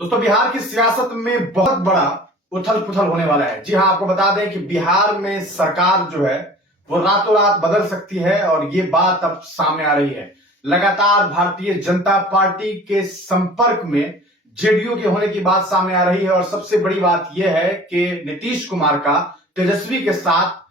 दोस्तों बिहार की सियासत में बहुत बड़ा उथल पुथल होने वाला है। जी हां, आपको बता दें कि बिहार में सरकार जो है वो रातों रात बदल सकती है और ये बात अब सामने आ रही है। लगातार भारतीय जनता पार्टी के संपर्क में जेडीयू के होने की बात सामने आ रही है और सबसे बड़ी बात यह है कि नीतीश कुमार का तेजस्वी के साथ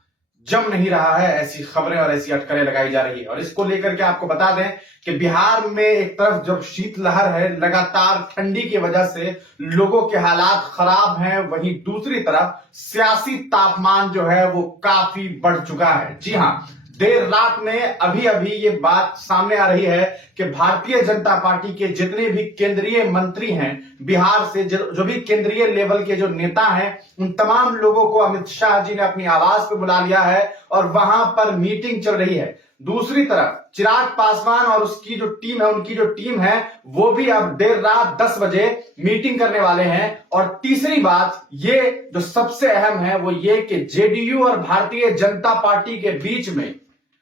जम नहीं रहा है। ऐसी खबरें और ऐसी अटकलें लगाई जा रही है और इसको लेकर के आपको बता दें कि बिहार में एक तरफ जब शीतलहर है, लगातार ठंडी की वजह से लोगों के हालात खराब हैं, वहीं दूसरी तरफ सियासी तापमान जो है वो काफी बढ़ चुका है। जी हां, देर रात में अभी अभी ये बात सामने आ रही है कि भारतीय जनता पार्टी के जितने भी केंद्रीय मंत्री हैं, बिहार से जो भी केंद्रीय लेवल के जो नेता हैं, उन तमाम लोगों को अमित शाह जी ने अपनी आवाज पे बुला लिया है और वहां पर मीटिंग चल रही है। दूसरी तरफ चिराग पासवान और उसकी जो टीम है, उनकी जो टीम है वो भी अब देर रात 10 बजे मीटिंग करने वाले हैं। और तीसरी बात ये जो सबसे अहम है वो ये कि जेडीयू और भारतीय जनता पार्टी के बीच में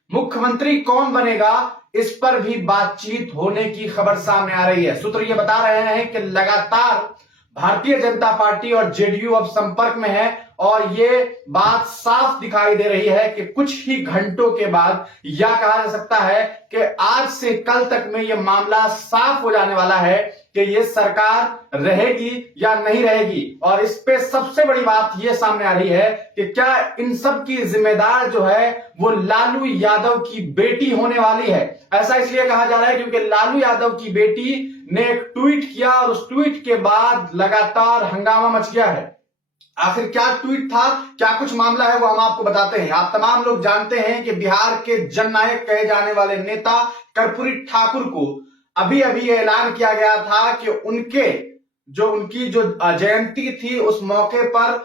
मुख्यमंत्री कौन बनेगा, इस पर भी बातचीत होने की खबर सामने आ रही है। सूत्र ये बता रहे हैं कि लगातार भारतीय जनता पार्टी और जेडीयू अब संपर्क में है और ये बात साफ दिखाई दे रही है कि कुछ ही घंटों के बाद यह कहा जा सकता है कि आज से कल तक में यह मामला साफ हो जाने वाला है कि ये सरकार रहेगी या नहीं रहेगी। और इस पे सबसे बड़ी बात यह सामने आ रही है कि क्या इन सब की जिम्मेदार जो है वो लालू यादव की बेटी होने वाली है। ऐसा इसलिए कहा जा रहा है क्योंकि लालू यादव की बेटी ने एक ट्वीट किया और उस ट्वीट के बाद लगातार हंगामा मच गया है। आखिर क्या ट्वीट था, क्या कुछ मामला है, वो हम आपको बताते हैं। आप तमाम लोग जानते हैं कि बिहार के जननायक कहे जाने वाले नेता कर्पूरी ठाकुर को अभी अभी ये ऐलान किया गया था कि उनकी जो जयंती थी उस मौके पर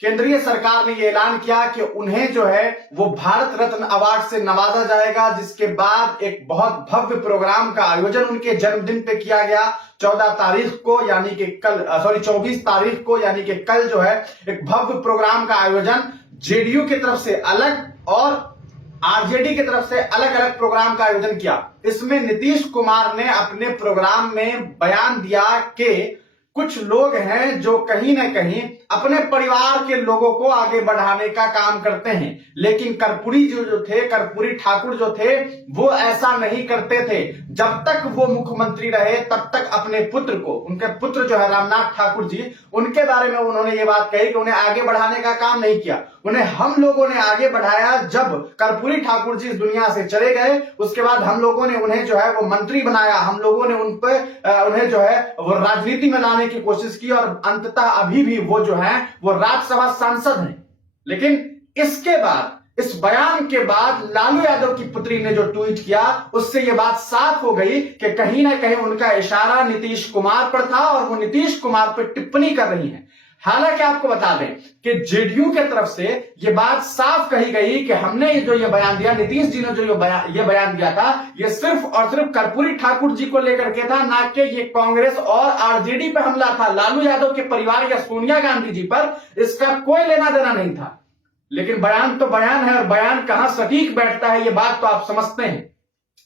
केंद्रीय सरकार ने ये ऐलान किया कि उन्हें जो है वो भारत रत्न अवार्ड से नवाजा जाएगा, जिसके बाद एक बहुत भव्य प्रोग्राम का आयोजन उनके जन्मदिन पे किया गया 14 तारीख को, यानी कि कल 24 तारीख को, यानी कि कल जो है एक भव्य प्रोग्राम का आयोजन जेडीयू की तरफ से अलग और आरजेडी की तरफ से अलग अलग प्रोग्राम का आयोजन किया। इसमें नीतीश कुमार ने अपने प्रोग्राम में बयान दिया कि कुछ लोग हैं जो कहीं ना कहीं अपने परिवार के लोगों को आगे बढ़ाने का काम करते हैं, लेकिन कर्पूरी ठाकुर जो थे वो ऐसा नहीं करते थे। जब तक वो मुख्यमंत्री रहे तब तक अपने पुत्र को, उनके पुत्र जो है रामनाथ ठाकुर जी, उनके बारे में उन्होंने ये बात कही कि उन्हें आगे बढ़ाने का काम नहीं किया, उन्हें हम लोगों ने आगे बढ़ाया। जब कर्पूरी ठाकुर जी इस दुनिया से चले गए उसके बाद हम लोगों ने उन्हें जो है वो मंत्री बनाया, हम लोगों ने उन्हें जो है वो राजनीति में लाने की कोशिश की और अंततः अभी भी वो जो है वो राज्यसभा सांसद हैं। लेकिन इसके बाद, इस बयान के बाद लालू यादव की पुत्री ने जो ट्वीट किया उससे यह बात साफ हो गई कि कहीं ना कहीं उनका इशारा नीतीश कुमार पर था और वो नीतीश कुमार पर टिप्पणी कर रही हैं। हालांकि आपको बता दें कि जेडीयू की तरफ से यह बात साफ कही गई कि हमने जो ये बयान दिया, नीतीश जी ने जो ये बयान दिया था, ये सिर्फ और सिर्फ कर्पूरी ठाकुर जी को लेकर के था, ना कि ये कांग्रेस और आरजेडी पर हमला था। लालू यादव के परिवार या सोनिया गांधी जी पर इसका कोई लेना देना नहीं था। लेकिन बयान तो बयान है और बयान कहां सटीक बैठता है ये बात तो आप समझते हैं।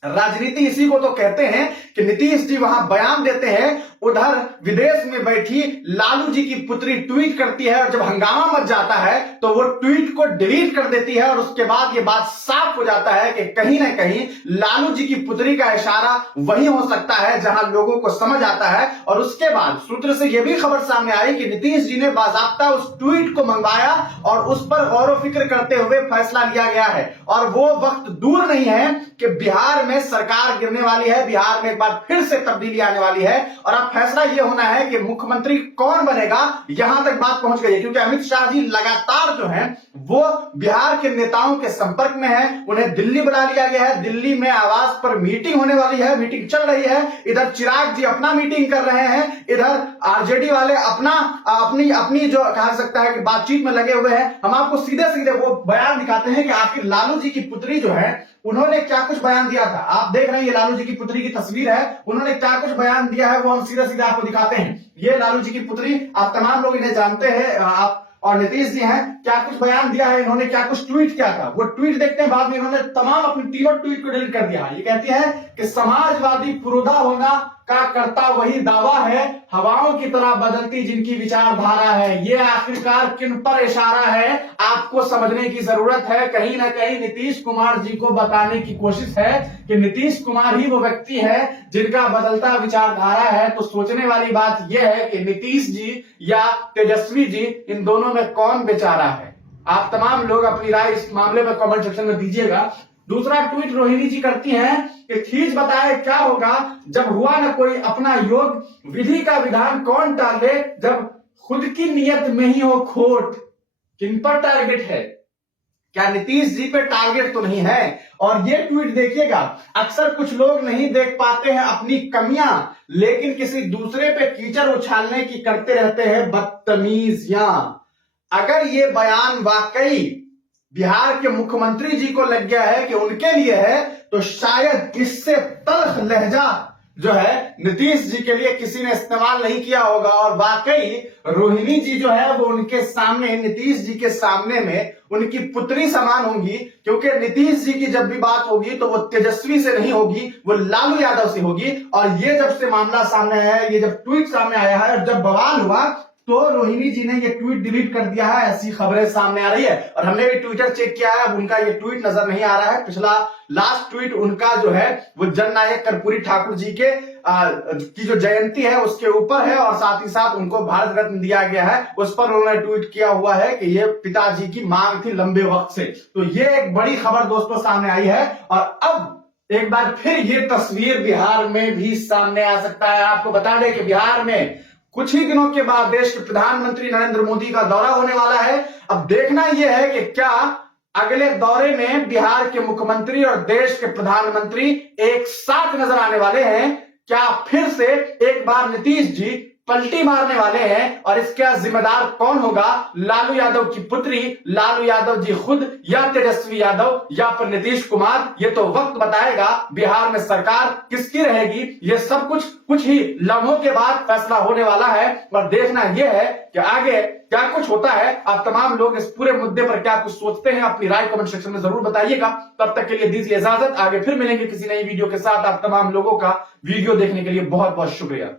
राजनीति इसी को तो कहते हैं कि नीतीश जी वहां बयान देते हैं, उधर विदेश में बैठी लालू जी की पुत्री ट्वीट करती है और जब हंगामा मच जाता है तो वो ट्वीट को डिलीट कर देती है और उसके बाद ये बात साफ हो जाता है कि कहीं ना कहीं लालू जी की पुत्री का इशारा वही हो सकता है जहां लोगों को समझ आता है। और उसके बाद सूत्र से यह भी खबर सामने आई कि नीतीश जी ने बाकायदा उस ट्वीट को मंगवाया और उस पर गौर फिक्र करते हुए फैसला लिया गया है। और वो वक्त दूर नहीं है कि बिहार में सरकार गिरने वाली है, बिहार में एक बार फिर से तब्दीली आने वाली है और अब फैसला यह होना है कि मुख्यमंत्री कौन बनेगा। यहां तक बात पहुंच गई है क्योंकि अमित शाह जी लगातार जो है वो बिहार के नेताओं के संपर्क में है, उन्हें दिल्ली बुला लिया गया है, दिल्ली में आवास पर मीटिंग होने वाली है, मीटिंग चल रही है। इधर चिराग जी अपना मीटिंग कर रहे हैं, इधर आरजेडी वाले अपनी जो कहा सकता है कि बातचीत में लगे हुए हैं। हम आपको सीधे सीधे वो बयान दिखाते हैं कि आखिर लालू जी की पुत्री जो है उन्होंने क्या कुछ बयान दिया था। आप देख रहे हैं ये लालू जी की पुत्री की तस्वीर है, उन्होंने क्या कुछ बयान दिया है वो हम सीधे सीधे आपको दिखाते हैं। ये लालू जी की पुत्री, आप तमाम लोग इन्हें जानते हैं, आप और नीतीश जी हैं, क्या कुछ बयान दिया है, इन्होंने क्या कुछ ट्वीट किया था। वो ट्वीट देखते हैं, बाद में इन्होंने तमाम अपनी तीनों ट्वीट को डिलीट कर दिया। ये कहती है कि समाजवादी पुरोधा होगा का करता वही दावा है, हवाओं की तरह बदलती जिनकी विचारधारा है। ये आखिरकार किन पर इशारा है, आपको समझने की जरूरत है। कहीं ना कहीं नीतीश कुमार जी को बताने की कोशिश है कि नीतीश कुमार ही वो व्यक्ति है जिनका बदलता विचारधारा है। तो सोचने वाली बात यह है कि नीतीश जी या तेजस्वी जी, इन दोनों में कौन बेचारा है? आप तमाम लोग अपनी राय इस मामले में कमेंट सेक्शन में दीजिएगा। दूसरा ट्वीट रोहिणी जी करती हैं कि खींच बताए क्या होगा जब हुआ न कोई अपना योग, विधि का विधान कौन टाले जब खुद की नियत में ही हो खोट। किन पर टारगेट है? क्या नीतीश जी पे टारगेट तो नहीं है? और ये ट्वीट देखिएगा, अक्सर कुछ लोग नहीं देख पाते हैं अपनी कमियां, लेकिन किसी दूसरे पे कीचड़ उछालने की करते रहते हैं बदतमीजियां। अगर ये बयान वाकई बिहार के मुख्यमंत्री जी को लग गया है कि उनके लिए है, तो शायद इससे तल्ख लहजा जो है नीतीश जी के लिए किसी ने इस्तेमाल नहीं किया होगा। और वाकई रोहिणी जी जो है वो उनके सामने, नीतीश जी के सामने में उनकी पुत्री समान होंगी, क्योंकि नीतीश जी की जब भी बात होगी तो वो तेजस्वी से नहीं होगी, वो लालू यादव से होगी। और ये जब से मामला सामने आया है, ये जब ट्वीट सामने आया है और जब बवाल हुआ, तो रोहिणी जी ने ये ट्वीट डिलीट कर दिया है। ऐसी खबरें सामने आ रही है और हमने भी ट्विटर चेक किया है, अब उनका ये ट्वीट नजर नहीं आ रहा है। पिछला लास्ट ट्वीट उनका जो है वो जननायक कर्पूरी ठाकुर जी के की जो जयंती है उसके ऊपर है, और साथ ही साथ उनको भारत रत्न दिया गया है, उस पर उन्होंने ट्वीट किया हुआ है कि ये पिताजी की मांग थी लंबे वक्त से। तो ये एक बड़ी खबर दोस्तों सामने आई है। और अब एक बार फिर ये तस्वीर बिहार में भी सामने आ सकता है। आपको बता दें कि बिहार में कुछ ही दिनों के बाद देश के प्रधानमंत्री नरेंद्र मोदी का दौरा होने वाला है। अब देखना यह है कि क्या अगले दौरे में बिहार के मुख्यमंत्री और देश के प्रधानमंत्री एक साथ नजर आने वाले हैं। क्या फिर से एक बार नीतीश जी पलटी मारने वाले हैं, और इसका जिम्मेदार कौन होगा? लालू यादव की पुत्री, लालू यादव जी खुद, या तेजस्वी यादव, या फिर नीतीश कुमार? ये तो वक्त बताएगा। बिहार में सरकार किसकी रहेगी, ये सब कुछ ही लम्हों के बाद फैसला होने वाला है। और देखना यह है कि आगे क्या कुछ होता है। आप तमाम लोग इस पूरे मुद्दे पर क्या कुछ सोचते हैं, अपनी राय कमेंट सेक्शन में जरूर बताइएगा। तब तक के लिए दीजिए इजाजत, आगे फिर मिलेंगे किसी नई वीडियो के साथ। आप तमाम लोगों का वीडियो देखने के लिए बहुत बहुत शुक्रिया।